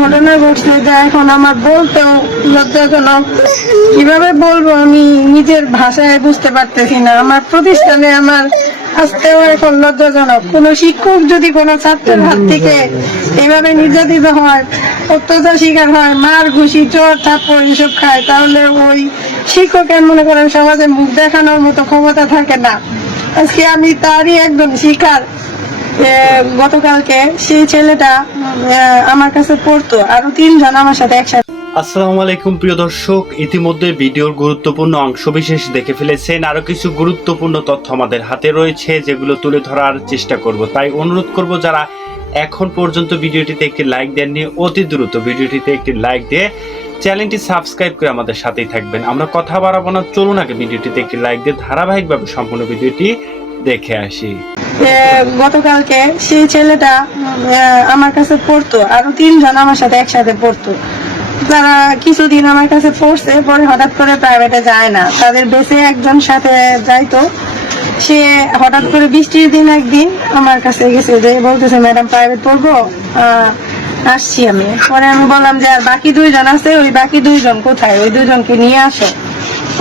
ঘটনা ঘটছে যা এখন আমার বলতেও লজ্জাজনক। কিভাবে বলবো আমি নিজের ভাষায় বুঝতে পারতেছি না। আমার প্রতিষ্ঠানে আমার আসতেও এখন লজ্জাজনক। কোনো শিক্ষক যদি কোনো ছাত্রের হাত থেকে এভাবে নির্যাতিত হয়, অত্যাচার শিকার হয়, মার ঘুষি চোর থাপ্পড় এসব খায়, তাহলে ওই শিক্ষকের মনে করেন সমাজে মুখ দেখানোর মতো ক্ষমতা থাকে না। আজকে আমি তারই একজন শিকার। গতকালকে সেই ছেলেটা আমার কাছে পড়তো, আরো 3 জন আমার সাথে একসাথে। আসসালামু আলাইকুম প্রিয় দর্শক, ইতিমধ্যে ভিডিওর গুরুত্বপূর্ণ অংশবিশেষ দেখে ফেলেছেন। আরো কিছু গুরুত্বপূর্ণ তথ্য আমাদের হাতে রয়েছে, যেগুলো তুলে ধরার চেষ্টা করব। তাই অনুরোধ করব, যারা এখন পর্যন্ত ভিডিওটিতে একটি লাইক দেননি, অতি দ্রুত ভিডিওটিতে একটি লাইক দিয়ে চ্যানেলটি সাবস্ক্রাইব করে আমাদের সাথেই থাকবেন। আমরা কথা বাড়াবো না, চলুন আগে ভিডিওটিতে একটি লাইক দিয়ে ধারাবাহিকভাবে সম্পূর্ণ ভিডিওটি দেখে আসি। গতকালকে সেই ছেলেটা আমার কাছে পড়তো, আরো 3 জন আমার সাথে একসাথে পড়তো। তারা কিছুদিন আমার কাছে পড়ছে, পরে হঠাৎ করে প্রাইভেটে যায় না। তাদের বেসে একজন সাথে যাইতো, সে হঠাৎ করে বৃষ্টির দিন একদিন আমার কাছে গেছে, যে বলতেছে ম্যাডাম প্রাইভেট পড়বো, আসছি আমি। পরে আমি বললাম যে আর বাকি 2 জন আছে, ওই বাকি 2 জন কোথায়, ওই 2 জনকে নিয়ে আসো।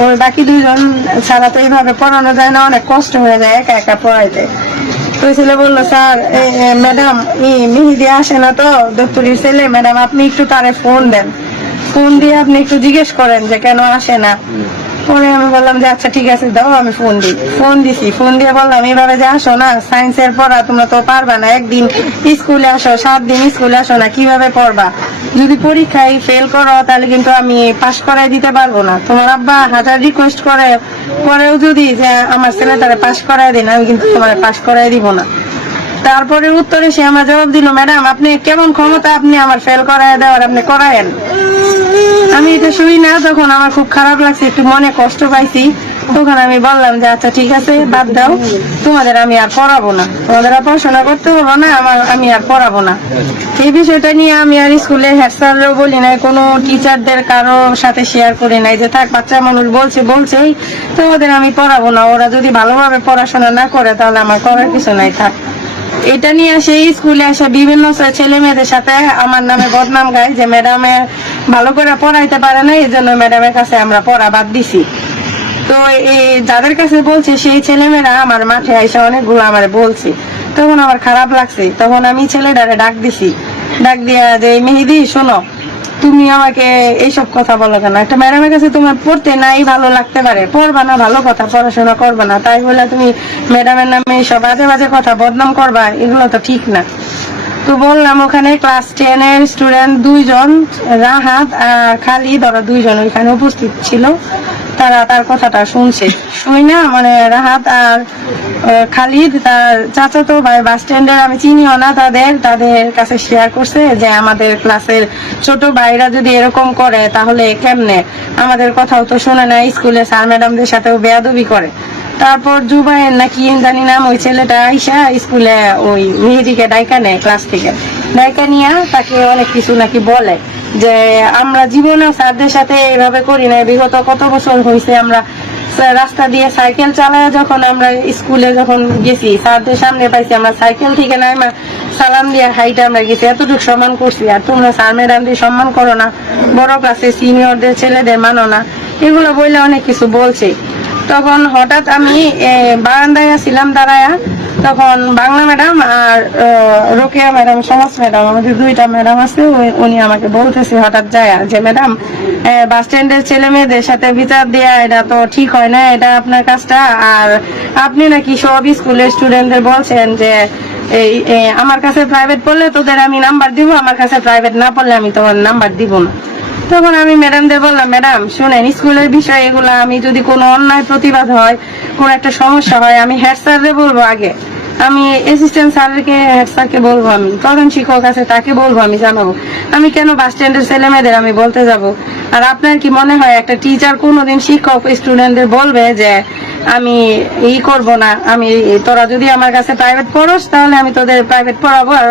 ওই বাকি 2 জন ছাড়া তো এইভাবে পড়ানো যায় না, অনেক কষ্ট হয়ে যায় একা একা পড়াইতে। তো ছেলে বললো, স্যার ম্যাডাম মেহেদি আসে না তো, দপ্তরির ছেলে, ম্যাডাম আপনি একটু তারে ফোন দেন, ফোন দিয়ে আপনি একটু জিজ্ঞেস করেন যে কেন আসে না। পরে আমি বললাম যে আচ্ছা ঠিক আছে দাও, আমি ফোন দিই। ফোন দিছি, ফোন দিয়ে বললাম এভাবে যে আসো না, সায়েন্সের পড়া তোমরা তো পারবা না, একদিন স্কুলে আসো, 7 দিন স্কুলে আসো না, কিভাবে পড়বা? যদি পরীক্ষায় ফেল করো তাহলে কিন্তু আমি পাশ করাই দিতে পারবো না। তোমার আব্বা হাজার রিকোয়েস্ট করে, পরেও যদি যে আমার ছেলেটারে পাশ করাই দিন, আমি কিন্তু তোমার পাশ করাই দিব না। তারপরে উত্তরে সে আমার জবাব দিল, ম্যাডাম আপনি কেমন ক্ষমতা, আপনি আমার ফেল করায় দেওয়ার, আপনি করায়েন। আমি এটা শুনি না, তখন আমার খুব খারাপ লাগছে, একটু মনে কষ্ট পাইছি। তখন আমি বললাম যে আচ্ছা ঠিক আছে বাদ দাও, তোমাদের আমি আর পড়াবো না, তোমাদের আর পড়াশোনা করতে হবো না, আমি আর পড়াবো না। এই বিষয়টা নিয়ে আমি আর স্কুলে হেড স্যারও বলি নাই, কোনো টিচারদের কারো সাথে শেয়ার করি নাই, যে থাক বাচ্চা মানুষ বলছেই তো ওদের আমি পড়াবো না, ওরা যদি ভালোভাবে পড়াশোনা না করে তাহলে আমার করার কিছু নাই, থাক। এটা নিয়ে সেই স্কুলে এসে বিভিন্ন ছেলে মেয়েদের সাথে আমার নামে বদনাম গায়, যে ম্যাডামে ভালো করে পড়াইতে পারে না, এই জন্য ম্যাডামের কাছে আমরা পড়া বাদ দিছি। তো এই যাদের কাছে বলছে সেই ছেলেমেয়েরা আমার মাঠে আইসা অনেকগুলো আমার বলছে, তখন আমার খারাপ লাগছে। তখন আমি ছেলেটারে ডাক দিছি, ডাক দিয়া যে মেহেদি শোনো, তুমি আমাকে এইসব কথা বলো কেন? একটা ম্যাডামের কাছে তোমার পড়তে নাই ভালো লাগতে পারে, পড়বা না, ভালো কথা, পড়াশোনা করবা না, তাই বলে তুমি ম্যাডামের নামে এইসব বাজে বাজে কথা বদনাম করবা, এগুলো তো ঠিক না। তো বললাম, ওখানে ক্লাস 10 এর স্টুডেন্ট 2 জন, রাহাত আর খালিদ, ওরা 2 জন ওইখানে উপস্থিত ছিল। তারা তার কথাটা শুনছে, শুই না মানে রাহাত আর খালিদ তার চাচাতো ভাই বাস স্ট্যান্ডের, আমি চিনিও না তাদের কাছে শেয়ার করছে যে আমাদের ক্লাসের ছোট ভাইরা যদি এরকম করে তাহলে কেমনে, আমাদের কথাও তো শোনে না, স্কুলে স্যার ম্যাডামদের সাথেও বেয়াদবি করে। তারপর জুবাইর নাকি জানি নাম, ওই ছেলেটা আইসা স্কুলে ওই মেহেদিকে ডাইকা নেয়, ক্লাস থেকে ডাইকা নিয়ে তাকে অনেক কিছু নাকি বলে, যে আমরা জীবনে স্যারদের সাথে এইভাবে করি না, বিগত কত বছর হয়েছে আমরা রাস্তা দিয়ে সাইকেল চালায় যখন আমরা স্কুলে যখন গেছি, স্যারদের সামনে পাইছি, আমরা সাইকেল থেকে নাই সালাম দিয়ে হাইটে আমরা গেছি, এতটুকু সম্মান করছি, আর তোমরা স্যার ম্যাডামদের সম্মান করো না, বড় ক্লাসে সিনিয়রদের ছেলেদের মানো না, এগুলো বললে অনেক কিছু বলছে। তখন হঠাৎ আমি বারান্দায় ছিলাম দাঁড়ায়া, তখন বাংলা ম্যাডাম আর রোকেয়া ম্যাডাম, সমাজ ম্যাডাম, আমাদের 2টা ম্যাডাম আছে, উনি আমাকে বলতেছে হঠাৎ যায় যে ম্যাডাম বাস স্ট্যান্ডের ছেলে মেয়েদের সাথে বিচার দেয়া এটা তো ঠিক হয় না, এটা আপনার কাজটা, আর আপনি নাকি সব স্কুলের স্টুডেন্টদের বলছেন যে আমার কাছে প্রাইভেট পড়লে তোদের আমি নাম্বার দিব, আমার কাছে প্রাইভেট না পড়লে আমি তোমার নাম্বার দিব না। তখন আমি ম্যাডামদের বললাম, ম্যাডাম শুনেন, স্কুলের বিষয় এগুলো, আমি যদি কোনো অন্যায় প্রতিবাদ হয়, কোনো একটা সমস্যা হয়, আমি হেড স্যারকে বলবো, আগে আমি অ্যাসিস্ট্যান্ট স্যারকে, হেড স্যারকে বলবো, আমি প্রধান শিক্ষক আছে তাকে বলবো, আমি জানাবো, আমি কেন বাস স্ট্যান্ডের ছেলে মেয়েদের আমি বলতে যাব? আর আপনার কি মনে হয় একটা টিচার কোনোদিন শিক্ষক স্টুডেন্টদের বলবে যে আমি করব না, আমি তোরা যদি আমার কাছে প্রাইভেট পড়োস তাহলে আমি তোদের প্রাইভেট পড়াবো আর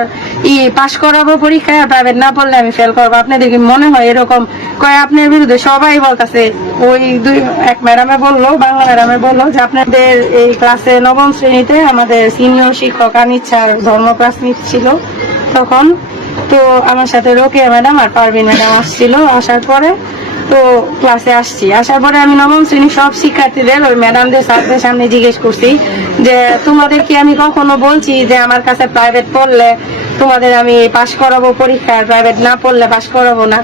পাশ করাবো পরীক্ষায়, আর প্রাইভেট না পড়লে আমি ফেল করবো? আপনাদের কি মনে হয় এরকম কয়? আপনার বিরুদ্ধে সবাই বলতেছে, ওই এক ম্যাডামে বললো, বাংলা ম্যাডামে বললো যে আপনাদের এই ক্লাসে 9ম শ্রেণীতে আমাদের সিনিয়র শিক্ষক আনিচ্ছার ধর্ম ক্লাস নিচ্ছিল, তখন তো আমার সাথে রোকেয়া ম্যাডাম আর পারভিন ম্যাডাম আসছিল। আসার পরে তো ক্লাসে আসছি, আসার পরে আমি নবম শ্রেণীর সব শিক্ষার্থীদের ওই ম্যাডামদের স্যারদের সামনে জিজ্ঞেস করছি যে তোমাদের কি আমি কখনো বলছি যে আমার কাছে প্রাইভেট পড়লে তোমাদের আমি পাশ করাবো পরীক্ষায়, প্রাইভেট না পড়লে পাশ করাবো না?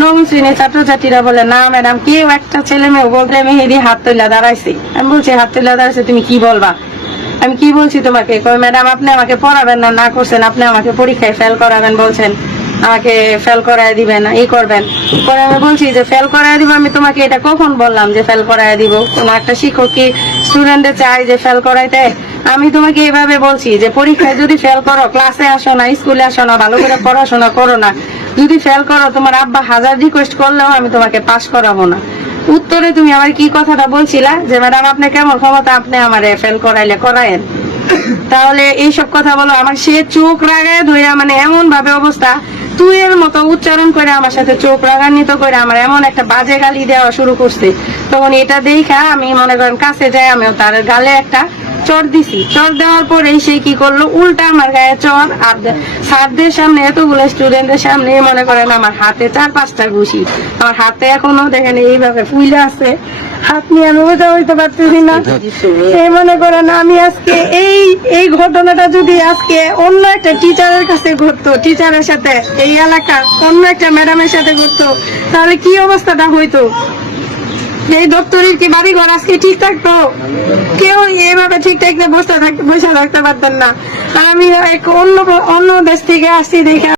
নবম শ্রেণীর ছাত্রছাত্রীরা বলে না ম্যাডাম, কেউ একটা ছেলে মেয়ে বলতে মেহেদি হাত তুলে দাঁড়াইছি। আমি বলছি হাত তুলে দাঁড়াইছে, তুমি কি বলবা? আমি কি বলছি তোমাকে? কই ম্যাডাম আপনি আমাকে পড়াবেন না, না করছেন, আপনি আমাকে পরীক্ষায় ফেল করাবেন বলছেন, আমাকে ফেল করায় দিবেন, এই করবেন। পরে আমি বলছি যে ফেল করায় দিব, আমি তোমাকে এটা কখন বললাম যে ফেল করায় দিব? কোন একটা শিক্ষক কি স্টুডেন্টে চাই যে ফেল করাইতে? আমি তোমাকে এভাবে বলছি যে পরীক্ষায় যদি ফেল করো, ক্লাসে আসো না, স্কুলে আসো না, ভালো করে পড়াশোনা করো না, যদি ফেল করো তোমার আব্বা হাজার রিকোয়েস্ট করলেও আমি তোমাকে পাস করাবো না। উত্তরে তুমি আমার কি কথাটা বলছিলা যে ম্যাডাম আপনি কেমন ক্ষমতা, আপনি আমারে ফেল করাইলে করায়েন? তাহলে এইসব কথা বলো। আমার সে চোখ রাগায় ধইরা, মানে এমন ভাবে অবস্থা, তুই এর মতো উচ্চারণ করে আমার সাথে চোখ রাগান্বিত করে আমার এমন একটা বাজে গালি দেওয়া শুরু করছে। তখন এটা দেখা আমি মনে করেন কাছে যাই, আমিও তার গালে একটা চর দিছি। চর দেওয়ার পরে সে কি করলো, উল্টা আমার গায়ে চর, আর স্যারদের সামনে, এতগুলো স্টুডেন্টদের সামনে মনে করেন আমার হাতে 4-5টা ঘুষি। আমার হাতে এখনো দেখেন এইভাবে ফুইলে আছে, হাত নিয়ে আমি ওইটা হইতে পারতেছি না। এই মনে করেন আমি আজকে এই ঘটনাটা যদি আজকে অন্য একটা টিচারের কাছে ঘটতো, টিচারের সাথে, এই এলাকার অন্য একটা ম্যাডামের সাথে ঘটতো, তাহলে কি অবস্থাটা হইতো? এই দপ্তরের কি বাড়ি ঘর আজকে ঠিক থাকতো? কেউ এইভাবে ঠিক থাকতে বসে থাকতে পারতেন না। আর আমি এক অন্য দেশ থেকে আসছি দেখে